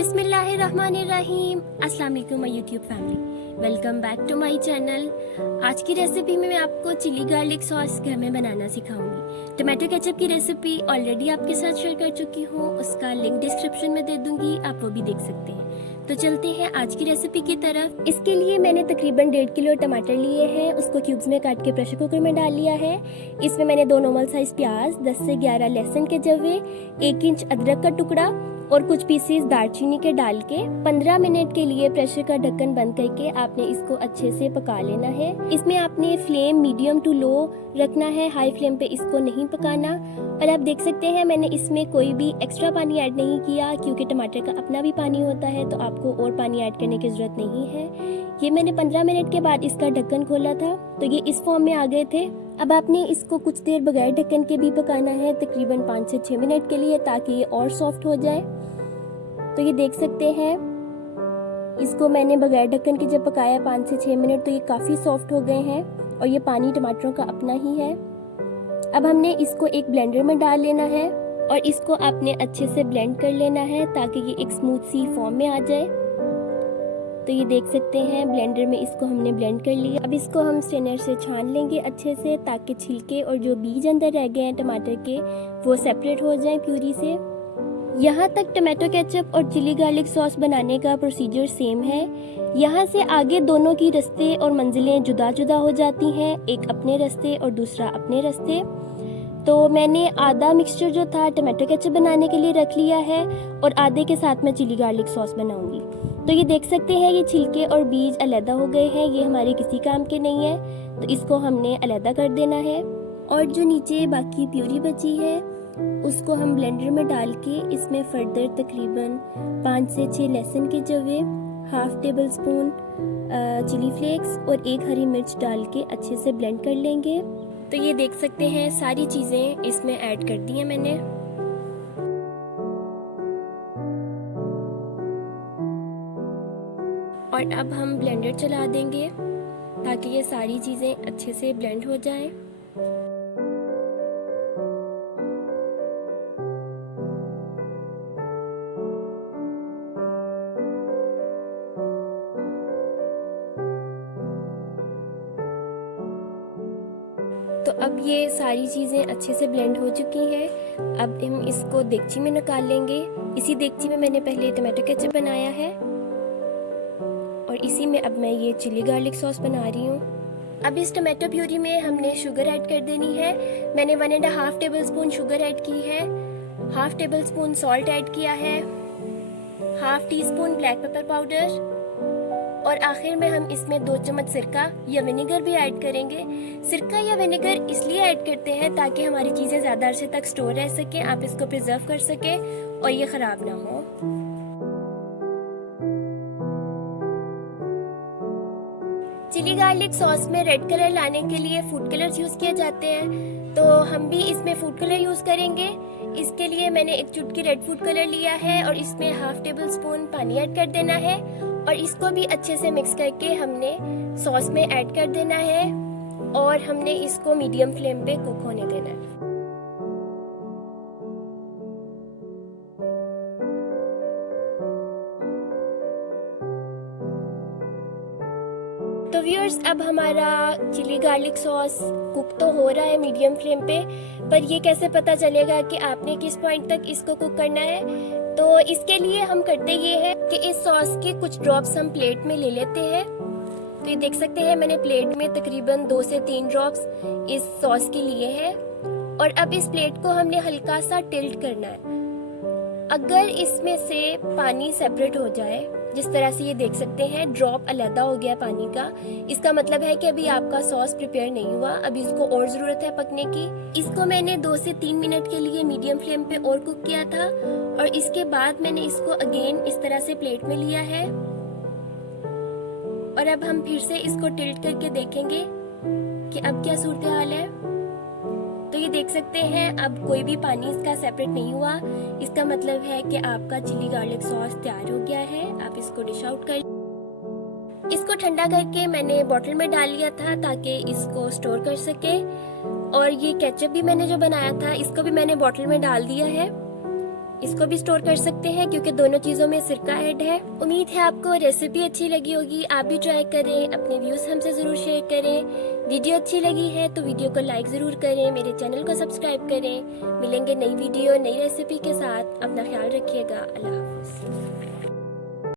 बिस्मिल्लाहिर्रहमानिर्रहीम। अस्सलाम वालेकुम my YouTube family, welcome back to my channel. आज की रेसिपी में मैं आपको चिली गार्लिक सॉस घर में बनाना सिखाऊंगी। टमाटो केचप की रेसिपी ऑलरेडी आपके साथ शेयर कर चुकी हूँ, उसका लिंक डिस्क्रिप्शन में दे दूंगी, आप वो भी देख सकते हैं। तो चलते हैं आज की रेसिपी की तरफ। इसके लिए मैंने तकरीबन 1.5 किलो टमाटर लिए हैं, उसको क्यूब्स में काट के प्रेशर कुकर में डाल लिया है। इसमें मैंने 2 नॉर्मल साइज प्याज, 10 से 11 लहसुन के जवे, 1 इंच अदरक का टुकड़ा और कुछ पीसेस दालचीनी के डाल के 15 मिनट के लिए प्रेशर का ढक्कन बंद करके आपने इसको अच्छे से पका लेना है। इसमें आपने फ्लेम मीडियम टू लो रखना है, हाई फ्लेम पे इसको नहीं पकाना। और आप देख सकते हैं मैंने इसमें कोई भी एक्स्ट्रा पानी ऐड नहीं किया, क्योंकि टमाटर का अपना भी पानी होता है, तो आपको और पानी ऐड करने की ज़रूरत नहीं है। ये मैंने 15 मिनट के बाद इसका ढक्कन खोला था तो ये इस फॉर्म में आ गए थे। अब आपने इसको कुछ देर बगैर ढक्कन के भी पकाना है, तकरीबन 5 से 6 मिनट के लिए, ताकि ये और सॉफ्ट हो जाए। तो ये देख सकते हैं इसको मैंने बगैर ढक्कन के जब पकाया 5 से 6 मिनट तो ये काफ़ी सॉफ्ट हो गए हैं और ये पानी टमाटरों का अपना ही है। अब हमने इसको एक ब्लेंडर में डाल लेना है और इसको आपने अच्छे से ब्लेंड कर लेना है ताकि ये एक स्मूथ सी फॉर्म में आ जाए। तो ये देख सकते हैं ब्लेंडर में इसको हमने ब्लेंड कर लिया। अब इसको हम स्ट्रेनर से छान लेंगे अच्छे से, ताकि छिलके और जो बीज अंदर रह गए हैं टमाटर के वो सेपरेट हो जाएं प्यूरी से। यहाँ तक टमाटो केचप और चिली गार्लिक सॉस बनाने का प्रोसीजर सेम है। यहाँ से आगे दोनों की रास्ते और मंजिलें जुदा जुदा हो जाती हैं, एक अपने रास्ते और दूसरा अपने रास्ते। तो मैंने आधा मिक्सचर जो था टमाटो केचप बनाने के लिए रख लिया है और आधे के साथ मैं चिली गार्लिक सॉस बनाऊंगी। तो ये देख सकते हैं ये छिलके और बीज अलग हो गए हैं, ये हमारे किसी काम के नहीं है, तो इसको हमने अलग कर देना है। और जो नीचे बाकी प्यूरी बची है उसको हम ब्लेंडर में डाल के इसमें फर्दर तकरीबन 5 से 6 लहसुन के जवे, half tablespoon chilli flakes और 1 हरी मिर्च डाल के अच्छे से ब्लेंड कर लेंगे। तो ये देख सकते हैं सारी चीज़ें इसमें ऐड कर दी हैं मैंने। और अब हम ब्लेंडर चला देंगे ताकि ये सारी चीज़ें अच्छे से ब्लेंड हो जाएं। तो अब ये सारी चीज़ें अच्छे से ब्लेंड हो चुकी हैं। अब हम इसको देगची में निकाल लेंगे। इसी देगची में मैंने पहले टमाटो केचप बनाया है और इसी में अब मैं ये चिली गार्लिक सॉस बना रही हूँ। अब इस टमाटो प्यूरी में हमने शुगर ऐड कर देनी है। मैंने 1.5 टेबल स्पून शुगर ऐड की है, half table spoon salt add किया है, half tea spoon black pepper powder और आखिर में हम इसमें 2 चम्मच सिरका या विनेगर भी ऐड करेंगे। सिरका या विनेगर इसलिए ऐड करते हैं ताकि हमारी चीज़ें ज़्यादा अरसे तक स्टोर रह सकें, आप इसको प्रिजर्व कर सकें और ये ख़राब ना हो। चिली गार्लिक सॉस में रेड कलर लाने के लिए फूड कलर्स यूज़ किए जाते हैं, तो हम भी इसमें फूड कलर यूज़ करेंगे। इसके लिए मैंने एक चुटकी रेड फूड कलर लिया है और इसमें हाफ टेबल स्पून पानी ऐड कर देना है और इसको भी अच्छे से मिक्स करके हमने सॉस में ऐड कर देना है और हमने इसको मीडियम फ्लेम पे कुक होने देना है। तो व्यूअर्स अब हमारा चिली गार्लिक सॉस कुक तो हो रहा है मीडियम फ्लेम पे, पर ये कैसे पता चलेगा कि आपने किस पॉइंट तक इसको कुक करना है? तो इसके लिए हम करते ये है कि इस सॉस के कुछ ड्रॉप्स हम प्लेट में ले लेते हैं। तो ये देख सकते हैं मैंने प्लेट में तकरीबन 2 से 3 ड्रॉप्स इस सॉस के लिए हैं और अब इस प्लेट को हमने हल्का सा टिल्ट करना है। अगर इसमें से पानी सेपरेट हो जाए, जिस तरह से ये देख सकते हैं ड्रॉप अलग हो गया पानी का, इसका मतलब है कि अभी आपका सॉस प्रिपेयर नहीं हुआ, अभी इसको और ज़रूरत है पकने की। इसको मैंने 2 से 3 मिनट के लिए मीडियम फ्लेम पे और कुक किया था और इसके बाद मैंने इसको अगेन इस तरह से प्लेट में लिया है और अब हम फिर से इसको टिल्ट करके देखेंगे कि अब क्या सूरत हाल है। तो ये देख सकते हैं अब कोई भी पानी इसका सेपरेट नहीं हुआ, इसका मतलब है कि आपका चिली गार्लिक सॉस तैयार हो गया है। आप इसको डिश आउट कर, इसको ठंडा करके मैंने बॉटल में डाल लिया था ताकि इसको स्टोर कर सके। और ये केचप भी मैंने जो बनाया था इसको भी मैंने बॉटल में डाल दिया है इसको भी स्टोर कर सकते हैं क्योंकि दोनों चीज़ों में सिरका ऐड है। उम्मीद है आपको रेसिपी अच्छी लगी होगी, आप भी ट्राई करें, अपने व्यूज़ हमसे ज़रूर शेयर करें। वीडियो अच्छी लगी है तो वीडियो को लाइक ज़रूर करें, मेरे चैनल को सब्सक्राइब करें। मिलेंगे नई वीडियो नई रेसिपी के साथ, अपना ख्याल रखिएगा। अल्लाह हाफ़िज़।